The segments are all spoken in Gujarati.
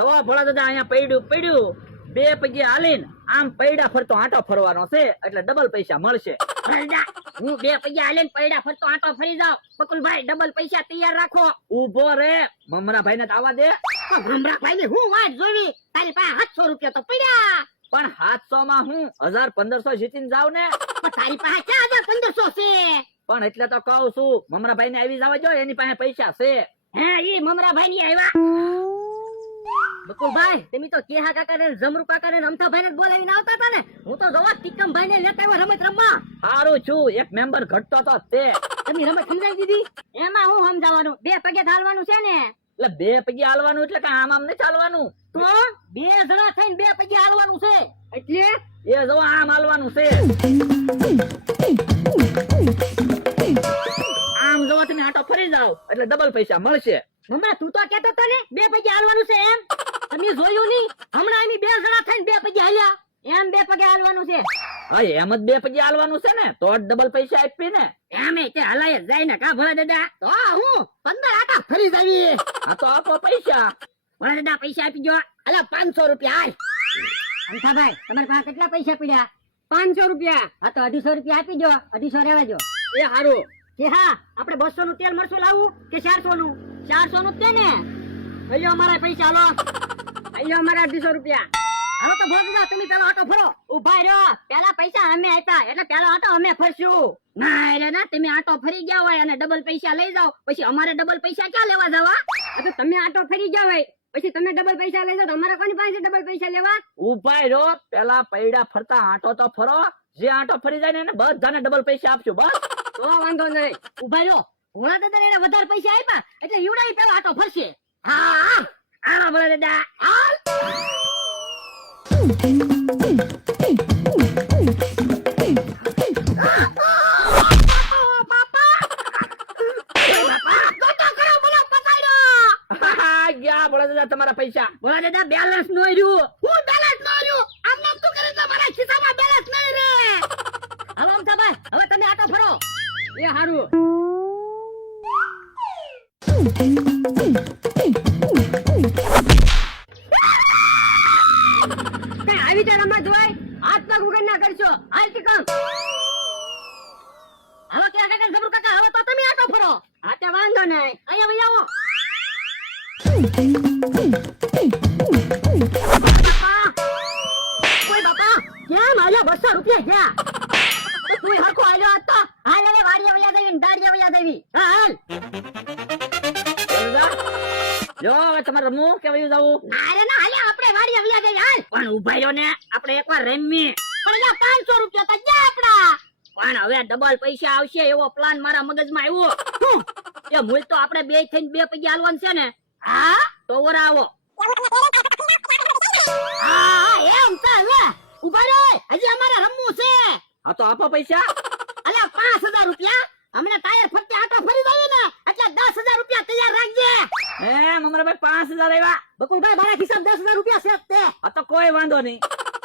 જવા ભોળા દાદા અહીંયા પડ્યું બે પગે હાલીને આમ પૈડા ફરતો આંટો ફરવાનો છે એટલે ડબલ પૈસા મળશે. હું બે પગે હાલીને પૈડા ફરતો આંટો ફરી જાવ. બકુલભાઈ ડબલ પૈસા તૈયાર રાખો. ઉભો રે મમરાભાઈ ને આવા દે. ભમરાભાઈ ની હું વાત જોવી, તારી પાસે 700 રૂપિયા તો પડ્યા. પણ 700 માં હું 1500 જીતીને જાવ ને. પણ તારી પાસે ક્યાં 1500 છે? પણ એટલે તો કહું છું મમરાભાઈ ને આવી જવા જો, એની પાસે પૈસા છે. હે ઈ મમરાભાઈ ની આવ્યા. બકુલભાઈ તમે તો કેહા કાકા ને જમરૂ કાકા ને અમથાભાઈ ને બોલાવીને આવતા હતા ને. હું તો જોવા ટીકમભાઈ ને લેતા આવ્યો રમત રમવા. સારું છું એક મેમ્બર ઘટતો તો તે. તમે રમત સમજાવી દીધી? એમાં હું સમજાવવાનું, બે પગે ચાલવાનું છે ને. એટલે બે પગે હાલવાનું એટલે કે આમ ને ચાલવાનું. તો બે જણા થઈને બે પગે હાલવાનું છે એટલે એ જો આમ હાલવાનું છે. આમ જો તમે આટો ફરી જાવ એટલે ડબલ પૈસા મળશે. મમ્મા તું તો કહેતો તો ને બે પગે હાલવાનું છે એમ. તમે જોયું નહીં હમણાં અમે બે જણા થઈને બે પગે હાલ્યા. એમ બે પગે હાલવાનું છે. હા એમ જ બે પગે હાલવાનું છે ને તો જ ડબલ પૈસા આપી ને. એમે તે હલાય જ જાય ને કા ભોળા દાદા. તો હું 15 આટા ફરી જાવી. આ તો આપો પૈસા. ભોળા દાદા પૈસા આપી જો. અલા 500 રૂપિયા આય. અંથાભાઈ તમારી પાસે કેટલા પૈસા પડ્યા? 500 રૂપિયા. હા તો 250 રૂપિયા આપી જો. 250 રહેવા જો. એ હારું કે હા આપણે 200 નું તેલ મરસું લાવવું કે 400 નું? 400 નું તે ને. અલ્યો અમારા પૈસા હાલો. અલ્યો અમારા 250 રૂપિયા. હાલો તો ભોગવા તમે પેલો આટો ફરો. ઉભા રહ્યો, પેલા પૈસા અમે આપ્યા એટલે પેલો આટો અમે ફરશું. ના એટલે ના તમે આટો ફરી ગયા હોય અને ડબલ પૈસા લઈ જાઓ પછી અમારે ડબલ પૈસા ક્યાં લેવા જવા? તો તમે આટો ફરી ગયા હોય પછી તમે ડબલ પૈસા લઈ જાઓ તો અમારા કોની પાસે ડબલ પૈસા લેવા? ઉભા રહ્યો, પેલા પૈડા ફરતા આટો તો ફરો. જે આટો ફરી જાય ને એને બધાને ડબલ પૈસા આપશું બસ. તો વાંધો નહીં. ઉભા રહ્યો, ભોળા દાદા એને વધારે પૈસા આપ્યા એટલે ઈવડાઈ પેલો આટો ફરશે. હા આ ભોળા દાદા હાલ. તમારા પૈસા ભોળા દાદા બેલેન્સ નો રહ્યું. હું બેલેન્સ નો રહ્યું? આમ નામ તું કરે તો મારા ખિસ્સામાં બેલેન્સ નહીં રે. હવે અમથાભાઈ હવે તમે આટો ફરો. એ હારું. આવી રીતે રમત હોય હાથ પગ ઉગડ ના કરશો. હાલ ટીકમ હવે ક્યાં કાકા જબરુ કાકા હવે તો તમે આટો ફરો. હા તે વાંધો નહીં અહીંયા આવો. કોઈ બાપા કેમ આલ્યા 200 રૂપિયા ગયા? કોઈ હરખો આલ્યો હતો. હાલ હવે વાડીએ વયા દેવી ને દાડીએ વયા દેવી. હાલ જો હવે તમારે રમવું કે વયું જાવું? અરે ના હાલ્યા આપણે વાડીએ વયા દેવી. હાલ પણ ઉભા રહ્યો ને આપણે એકવાર રમી. પણ અહીંયા 500 રૂપિયા તો ગયા આપડા. પણ હવે ડબલ પૈસા આવશે એવો પ્લાન મારા મગજમાં આવ્યો. એ મૂળ તો આપણે બે થઈને બે પૈસા હાલવાનું છે ને. હા તો વરા આવો. હા એમ ચાલે. ઉભા રહો, હજી અમારે રમવું છે. હા તો આપો પૈસા. અલ્યા 5000 રૂપિયા. હમણાં ટાયર ફરતે આટો ફરી જાય ને એટલે 10000 રૂપિયા તૈયાર રાખજે. હે મમરાભાઈ 5000 આવ્યા. બકુલભાઈ મારા ખિસ્સામાં 10000 રૂપિયા છે જ તે. આ તો કોઈ વાંધો નહીં.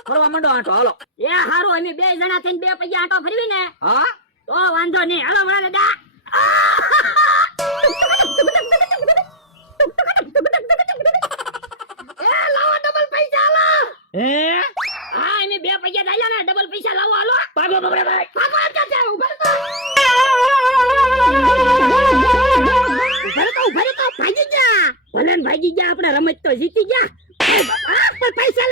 ફરવા માંડો આંટો હાલો. એ હારું અમે બે જણા થઈને બે પૈયા આટો ફરવી ને હા તો વાંધો નહીં. હાલો મારા દાદા. એ લાવો ડબલ પૈસા હાલો. હે હા અમે બે પૈયા ડાલ્યા ને ડબલ પૈસા લાવો હાલો. ભાગો મમરાભાઈ. ભાગો એમ કે ઉભા તો ભાગી ગયા. ભલે ભાગી ગયા આપણે રમત તો જીતી ગયા. પણ પૈસા